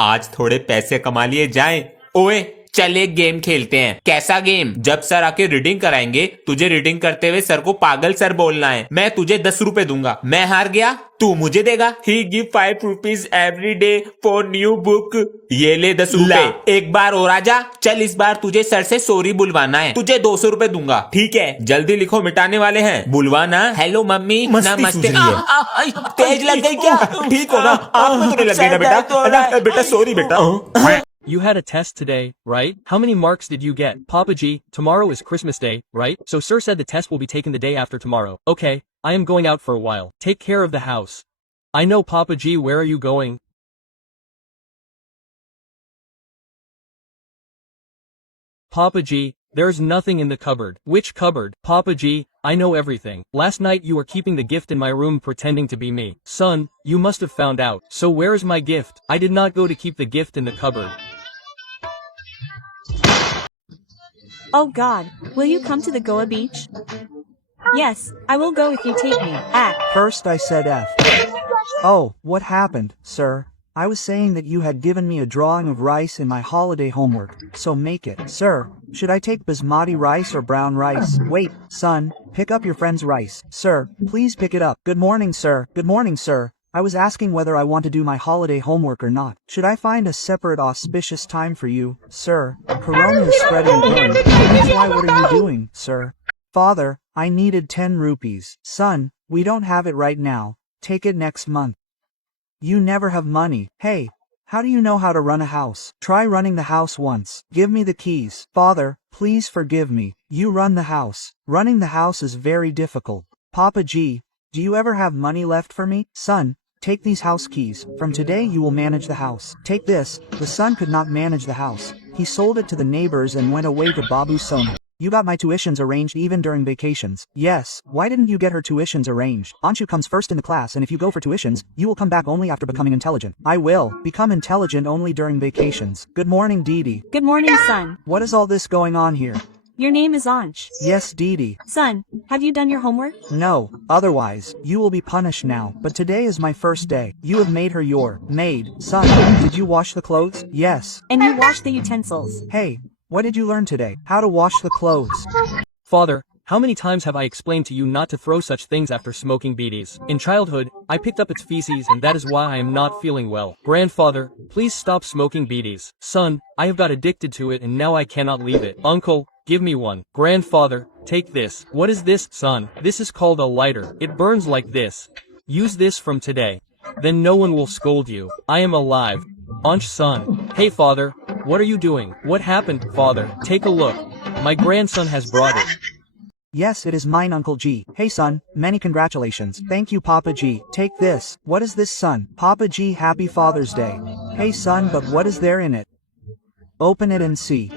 आज थोड़े पैसे कमा लिए जाएं। ओए चल एक गेम खेलते हैं। कैसा गेम? जब सर आके रीडिंग कराएंगे तुझे रीडिंग करते हुए सर को पागल सर बोलना है। मैं तुझे 10 रुपए दूंगा, मैं हार गया तू मुझे देगा। He give 5 rupees every day for new book. ये ले 10 रुपए। एक बार और आजा। चल इस बार तुझे सर से सॉरी बुलवाना है, तुझे 200 रुपए दूंगा। ठीक है जल्दी लिखो, मिटाने वाले हैं। बुलवाना। Hello mummy. नमस्ते। तेज लग गई क्या? ठीक हो ना? आप में तो नहीं लग गई ना बेटा? बेटा सॉरी बेटा। You had a test today, right? How many marks did you get? Papa G, tomorrow is Christmas Day, right? So sir said the test will be taken the day after tomorrow. Okay, I am going out for a while. Take care of the house. I know Papa G, where are you going? Papa G, there's nothing in the cupboard. Which cupboard? Papa G, I know everything. Last night you were keeping the gift in my room pretending to be me. Son, you must have found out. So where is my gift? I did not go to keep the gift in the cupboard. Oh God, will you come to the Goa beach? Yes, I will go if you take me. First I said F. Oh, what happened, sir? I was saying that you had given me a drawing of rice in my holiday homework, so make it. Sir, should I take basmati rice or brown rice? Wait, son, pick up your friend's rice. Sir, please pick it up. Good morning, sir. Good morning, sir. I was asking whether I want to do my holiday homework or not. Should I find a separate auspicious time for you, sir? Corona is spreading again. That's why what are you doing, sir? Father, I needed 10 rupees. Son, we don't have it right now. Take it next month. You never have money. Hey, how do you know how to run a house? Try running the house once. Give me the keys. Father, please forgive me. You run the house. Running the house is very difficult. Papa G, do you ever have money left for me? Son, take these house keys. From today you will manage the house. Take this. The son could not manage the house. He sold it to the neighbors and went away to Babu Sona. You got my tuitions arranged even during vacations. Yes, why didn't you get her tuitions arranged? Anshu comes first in the class and if you go for tuitions, you will come back only after becoming intelligent. I will become intelligent only during vacations. Good morning, Didi. Good morning, son. What is all this going on here? Your name is Ansh. Yes, Didi. Son, have you done your homework? No, otherwise, you will be punished now. But today is my first day. You have made her your maid. Son, did you wash the clothes? Yes. And you washed the utensils. Hey, what did you learn today? How to wash the clothes. Father, how many times have I explained to you not to throw such things after smoking beedies? In childhood, I picked up its feces and that is why I am not feeling well. Grandfather, please stop smoking beedies. Son, I have got addicted to it and now I cannot leave it. Uncle, give me one. Grandfather, take this. What is this, son? This is called a lighter. It burns like this. Use this from today. Then no one will scold you. I am alive. Ansh, son. Hey father, what are you doing? What happened, father? Take a look. My grandson has brought it. Yes, it is mine, Uncle G. Hey son, many congratulations. Thank you, Papa G. Take this. What is this, son? Papa G, happy Father's Day. Hey son, but what is there in it? Open it and see.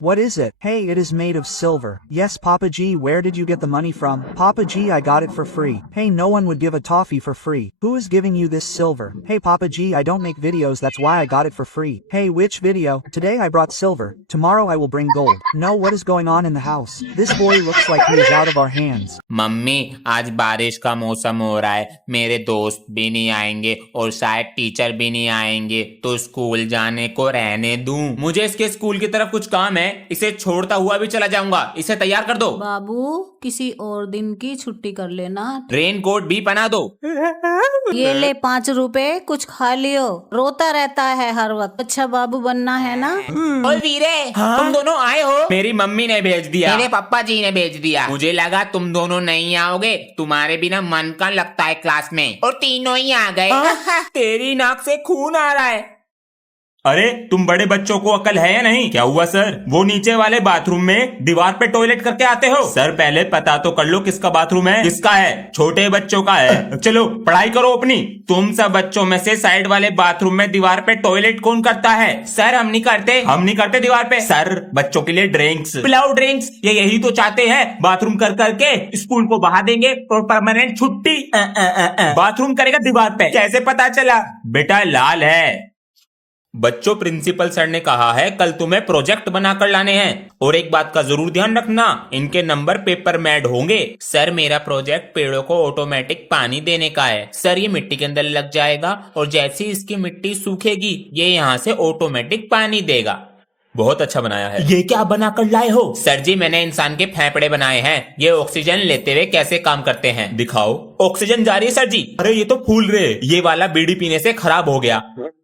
What is it? Hey, it is made of silver. Yes, Papa G, where did you get the money from? Papa G, I got it for free. Hey, no one would give a toffee for free. Who is giving you this silver? Hey, Papa G, I don't make videos, that's why I got it for free. Hey, which video? Today I brought silver. Tomorrow I will bring gold. No, what is going on in the house? This boy looks like he is out of our hands. Mummy आज बारिश का मौसम हो रहा है, मेरे दोस्त भी नहीं आएंगे और शायद टीचर भी नहीं आएंगे, तो स्कूल जाने को रहने दूं? मुझे इसके स्कूल की तरफ कुछ काम है, इसे छोड़ता हुआ भी चला जाऊंगा। इसे तैयार कर दो। बाबू किसी और दिन की छुट्टी कर लेना। रेन कोट भी पहना दो। ये ले 5 रुपए, कुछ खा लियो। रोता रहता है हर वक्त। अच्छा बाबू बनना है ना? ओए वीरे, तुम दोनों आए हो? मेरी मम्मी ने भेज दिया। मेरे पापा जी ने भेज दिया। मुझे लगा तुम दोनों नहीं आओगे, तुम्हारे बिना मन का लगता है क्लास में, और तीनों ही आ गए। तेरी नाक से खून आ रहा है। अरे तुम बड़े बच्चों को अकल है या नहीं? क्या हुआ सर? वो नीचे वाले बाथरूम में दीवार पे टॉयलेट करके आते हो? सर पहले पता तो कर लो किसका बाथरूम है। किसका है? छोटे बच्चों का है। चलो पढ़ाई करो अपनी। तुम सब बच्चों में से साइड वाले बाथरूम में दीवार पे टॉयलेट कौन करता है? सर हम नहीं करते। हम नहीं करते दीवार पे। सर बच्चों के लिए ड्रिंक्स पिलाओ, ड्रिंक्स। ये यही तो चाहते हैं, बाथरूम कर करके स्कूल को बहा देंगे और परमानेंट छुट्टी। बाथरूम करेगा दीवार पे। कैसे पता चला? बेटा लाल है। बच्चों, प्रिंसिपल सर ने कहा है कल तुम्हें प्रोजेक्ट बनाकर लाने हैं, और एक बात का जरूर ध्यान रखना, इनके नंबर पेपर में ऐड होंगे। सर, मेरा प्रोजेक्ट पेड़ों को ऑटोमेटिक पानी देने का है। सर, ये मिट्टी के अंदर लग जाएगा और जैसे ही इसकी मिट्टी सूखेगी ये यहाँ से ऑटोमेटिक पानी देगा। बहुत अच्छा बनाया है। ये क्या बना कर लाए हो? सर जी, मैंने इंसान के फेफड़े बनाए हैं। ये ऑक्सीजन लेते हुए कैसे काम करते हैं। दिखाओ। ऑक्सीजन जा रही है सर जी। अरे ये तो फूल रहे। ये वाला बीड़ी पीने से खराब हो गया।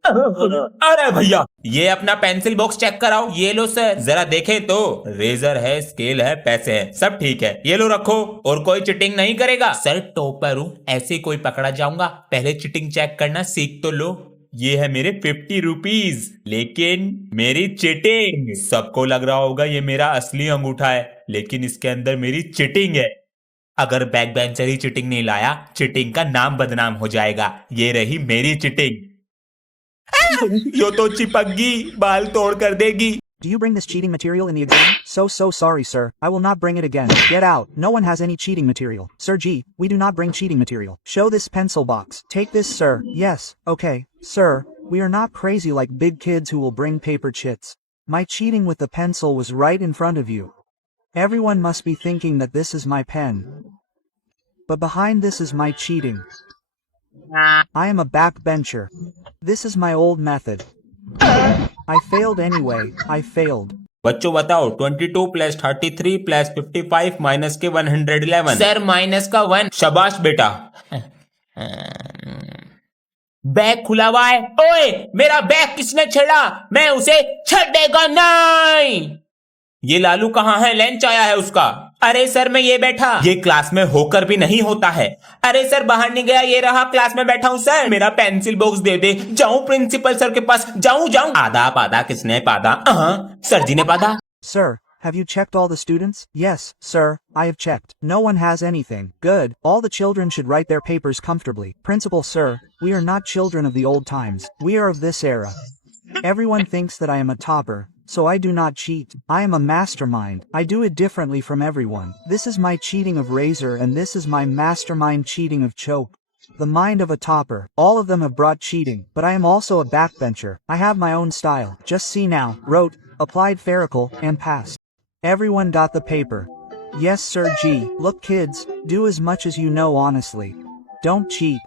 अरे भैया, ये अपना पेंसिल बॉक्स चेक कराओ। ये लो सर, जरा देखे तो। रेजर है, स्केल है, पैसे है, सब ठीक है। ये लो रखो। और कोई चिटिंग नहीं करेगा। सर, टॉपर हूँ, ऐसे कोई पकड़ा जाऊंगा। पहले चिटिंग चेक करना सीख तो लो। ये है मेरे 50 रुपीज, लेकिन मेरी चिटिंग। सबको लग रहा होगा ये मेरा असली अंगूठा है, लेकिन इसके अंदर मेरी चिटिंग है। अगर बैक बेंचर ही चिटिंग नहीं लाया, चिटिंग का नाम बदनाम हो जाएगा। ये रही मेरी चिटिंग। यो तो चिपक गई, बाल तोड़ कर देगी। Do you bring this cheating material in the exam? So sorry, sir. I will not bring it again. Get out. No one has any cheating material. Sir G, we do not bring cheating material. Show this pencil box. Take this, sir. Yes, okay. Sir, we are not crazy like big kids who will bring paper chits. My cheating with the pencil was right in front of you. Everyone must be thinking that this is my pen. But behind this is my cheating. I am a backbencher. This is my old method. I failed anyway. I failed. बच्चों बताओ, 22 plus 33 plus 55 minus के 111। Sir, minus का 1। शाबाश बेटा। Bag खुला हुआ है। ओए, मेरा बैग किसने छेड़ा? मैं उसे छेड़ेगा नहीं। ये लालू कहाँ है? लंच आया है उसका। अरे सर, मैं ये बैठा। ये क्लास में होकर भी नहीं होता है। अरे सर, बाहर नहीं गया, ये रहा क्लास में बैठा हूँ। सर, मेरा पेंसिल बॉक्स दे दे। जाऊं प्रिंसिपल सर के पास? जाऊं। आधा पादा किसने पादा? सर जी ने पादा। Sir, have you checked all the students? Yes, sir, I have checked. No one has anything. Good. All the children should write their papers comfortably. Principal sir, we are not children of the old times. We are of this era. Everyone thinks that I am a topper. So I do not cheat. I am a mastermind. I do it differently from everyone. This is my cheating of razor and this is my mastermind cheating of choke. The mind of a topper. All of them have brought cheating, but I am also a backbencher. I have my own style. Just see now. Wrote, applied Ferrical, and passed. Everyone got the paper. Yes, Sir G. Look kids, do as much as you know honestly. Don't cheat.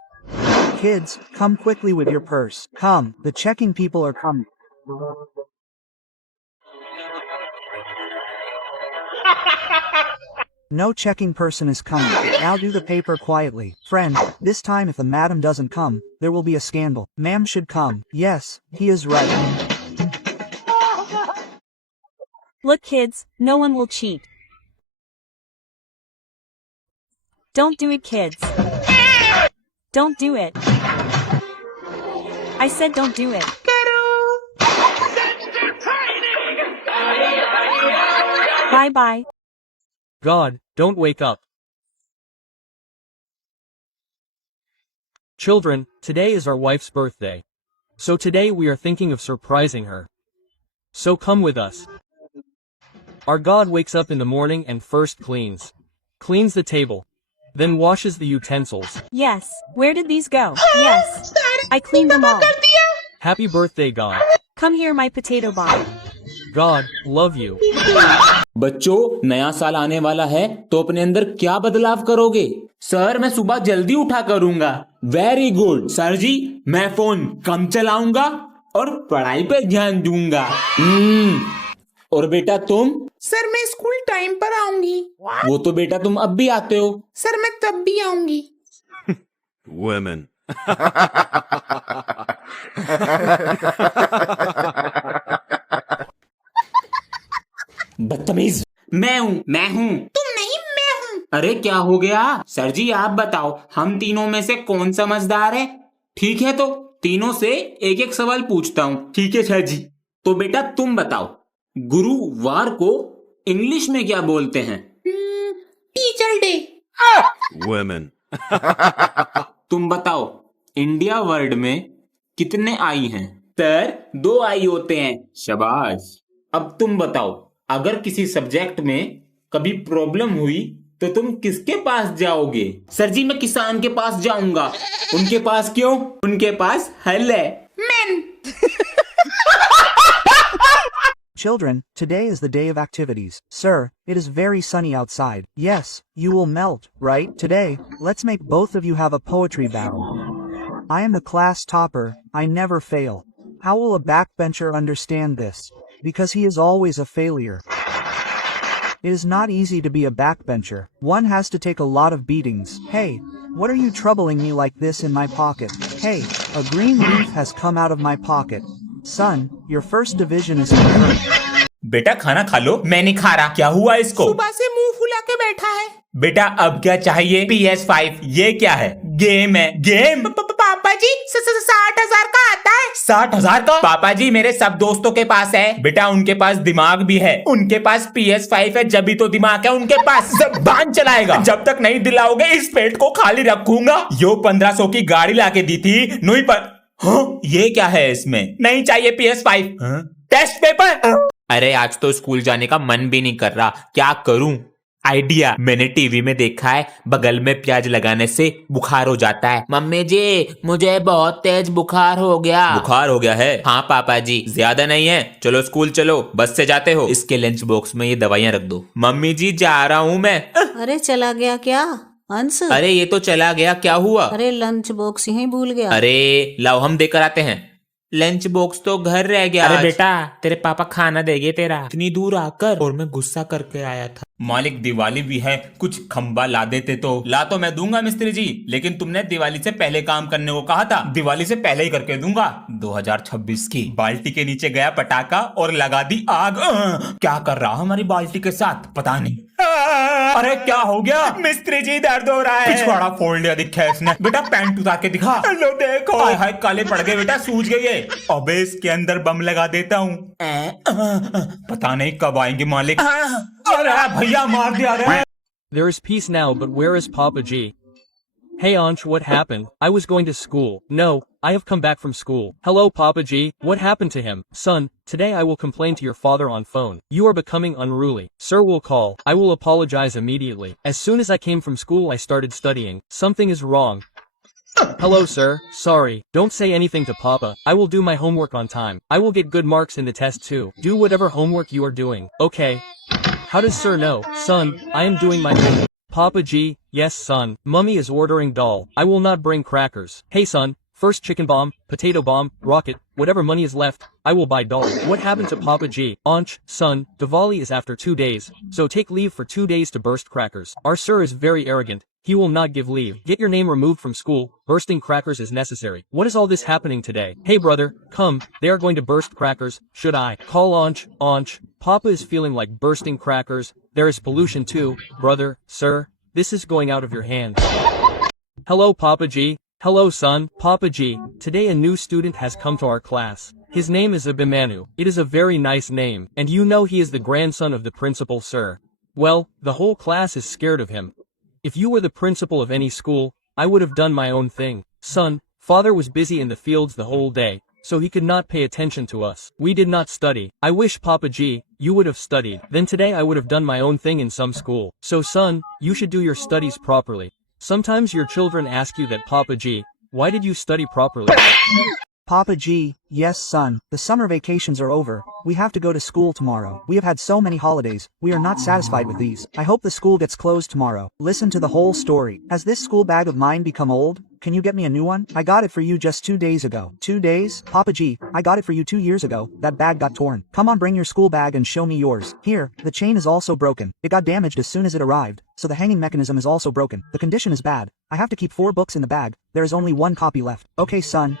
Kids, come quickly with your purse. Come, the checking people are coming. No checking person is coming. Now do the paper quietly. Friend, this time if the madam doesn't come, there will be a scandal. Ma'am should come. Yes, he is right. Look kids, no one will cheat. Don't do it kids. Don't do it. I said don't do it. Bye bye. God, don't wake up. Children, today is our wife's birthday. So today we are thinking of surprising her. So come with us. Our God wakes up in the morning and first cleans the table, then washes the utensils. Yes, where did these go? Yes, I cleaned them all. Happy birthday, God. Come here my potato ball. God, love you. बच्चों, नया साल आने वाला है तो अपने अंदर क्या बदलाव करोगे? सर, मैं सुबह जल्दी उठा करूंगा। Very good. सर जी, मैं फोन कम चलाऊंगा और पढ़ाई पे ध्यान दूंगा। और बेटा तुम? सर, मैं स्कूल टाइम पर आऊंगी। वो तो बेटा तुम अब भी आते हो। सर, मैं तब भी आऊंगी। Women. बदतमीज। मैं हूँ। तुम नहीं, मैं हूँ। अरे क्या हो गया? सर जी आप बताओ, हम तीनों में से कौन समझदार है? ठीक है, तो तीनों से एक एक सवाल पूछता हूँ। ठीक है सर जी। तो बेटा तुम बताओ, गुरुवार को इंग्लिश में क्या बोलते हैं? Teacher day. Women. तुम बताओ, इंडिया वर्ड में कितने आई हैं? सर, 2 आई होते हैं। शाबाश। अब तुम बताओ, अगर किसी सब्जेक्ट में कभी प्रॉब्लम हुई तो तुम किसके पास जाओगे? सर जी, मैं किसान के पास जाऊंगा। उनके पास क्यों? उनके पास हल है। Man. Children, today is the day of activities. Sir, it is very sunny outside. Yes, you will melt, right? Today, let's make both of you have a poetry battle. I am the class topper, I never fail. How will a backbencher understand this? Because he is always a failure. It is not easy to be a backbencher. One has to take a lot of beatings. Hey, what are you troubling me like this in my pocket? Hey, a green leaf has come out of my pocket. Son, your first division is confirmed. बेटा खाना खा लो। मैं नहीं खा रहा। क्या हुआ इसको? सुबह से मुंह फुला के बैठा है। बेटा अब क्या चाहिए? PS5। ये क्या है? गेम है। गेम? पापा जी 60,000 का आता है। 60,000 का? पापा जी मेरे सब दोस्तों के पास है। बेटा उनके पास दिमाग भी है। उनके पास PS5 है, जब भी तो दिमाग है उनके पास। जबान चलाएगा। जब तक नहीं दिलाओगे इस पेट को खाली रखूंगा। यो 1500 की गाड़ी लाके दी थी नुई पर। हाँ, ये क्या है इसमें? नहीं चाहिए PS5। हाँ? Test paper? अरे आज तो स्कूल जाने का मन भी नहीं कर रहा, क्या करूं? आइडिया, मैंने टीवी में देखा है बगल में प्याज लगाने से बुखार हो जाता है। मम्मी जी मुझे बहुत तेज बुखार हो गया। बुखार हो गया है? हाँ पापा जी, ज्यादा नहीं है। चलो स्कूल चलो, बस से जाते हो। इसके लंच बॉक्स में ये दवाइयाँ रख दो। मम्मी जी जा रहा हूँ मैं। अरे चला गया क्या अंश? अरे ये तो चला गया, क्या हुआ? अरे लंच बॉक्स यहीं भूल गया। अरे लाओ हम देकर आते हैं। लंच बॉक्स तो घर रह गया। अरे बेटा तेरे पापा खाना देंगे तेरा। इतनी दूर आकर और मैं गुस्सा करके आया था। मालिक दिवाली भी है, कुछ खंबा ला देते तो। ला तो मैं दूंगा मिस्त्री जी, लेकिन तुमने दिवाली से पहले काम करने को कहा था। दिवाली से पहले ही करके दूंगा। 2026 की बाल्टी के नीचे गया पटाखा और लगा दी आग। क्या कर रहा हमारी बाल्टी के साथ पता नहीं। अरे क्या हो गया? मिस्त्री जी दर्द हो रहा है। पिछवाड़ा फोड़ लिया दिखा है इसने। बेटा पैंट उतार के दिखा। लो देखो। हाय हाय काले पड़ गए बेटा, सूज गए ये। अबे इसके अंदर बम लगा देता हूँ। पता नहीं कब आएंगे मालिक। अरे भैया मार दिया रे। There is peace now, but where is Papa G? Hey Ansh, what happened? I was going to school. No, I have come back from school. Hello Papa G, what happened to him? Son, today I will complain to your father on phone. You are becoming unruly. Sir will call. I will apologize immediately. As soon as I came from school I started studying. Something is wrong. Hello sir, sorry. Don't say anything to Papa. I will do my homework on time. I will get good marks in the test too. Do whatever homework you are doing. Okay. How does sir know? Son, I am doing my homework. Papa G, yes son, mummy is ordering dal. I will not bring crackers. Hey son, first chicken bomb, potato bomb, rocket, whatever money is left, I will buy dal. What happened to Papa G? Ansh, son, Diwali is after 2 days, so take leave for 2 days to burst crackers. Our sir is very arrogant. He will not give leave. Get your name removed from school. Bursting crackers is necessary. What is all this happening today? Hey brother, come. They are going to burst crackers. Should I call Ansh? Ansh, Papa is feeling like bursting crackers. There is pollution too. Brother, sir, this is going out of your hands. Hello Papa G. Hello son. Papa G, today a new student has come to our class. His name is Abhimanyu. It is a very nice name, and you know he is the grandson of the principal sir. Well, the whole class is scared of him. If you were the principal of any school, I would have done my own thing. Son, father was busy in the fields the whole day, so he could not pay attention to us. We did not study. I wish Papa G, you would have studied. Then today I would have done my own thing in some school. So son, you should do your studies properly. Sometimes your children ask you that Papa G, why did you study properly? Papa G, yes son, the summer vacations are over. We have to go to school tomorrow. We have had so many holidays. We are not satisfied with these. I hope the school gets closed tomorrow. Listen to the whole story. Has this school bag of mine become old? Can you get me a new one? I got it for you just 2 days ago. 2 days? Papa G, I got it for you 2 years ago. That bag got torn. Come on, bring your school bag and show me yours. Here, the chain is also broken. It got damaged as soon as it arrived, so the hanging mechanism is also broken. The condition is bad. I have to keep 4 books in the bag. There is only 1 copy left. Okay son,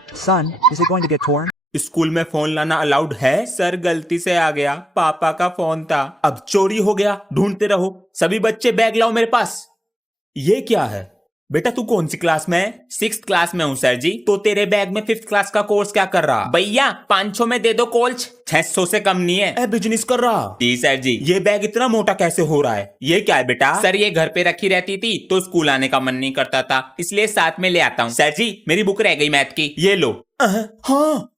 is it going to get torn? School में phone लाना allowed है? Sir गलती से आ गया, पापा का phone था। अब चोरी हो गया, ढूंढते रहो। सभी बच्चे बैग लाओ मेरे पास। ये क्या है? बेटा तू कौन सी क्लास में है? 6th क्लास में हूँ सर जी। तो तेरे बैग में 5th क्लास का कोर्स क्या कर रहा? भैया 500 में दे दो कोल्च, 600 से कम नहीं है। बिजनेस कर रहा? जी सर जी। ये बैग इतना मोटा कैसे हो रहा है? ये क्या है बेटा? सर ये घर पे रखी रहती थी तो स्कूल आने का मन नहीं करता था, इसलिए साथ में ले आता हूँ। सर जी मेरी बुक रह गई मैथ की, ये लो। हाँ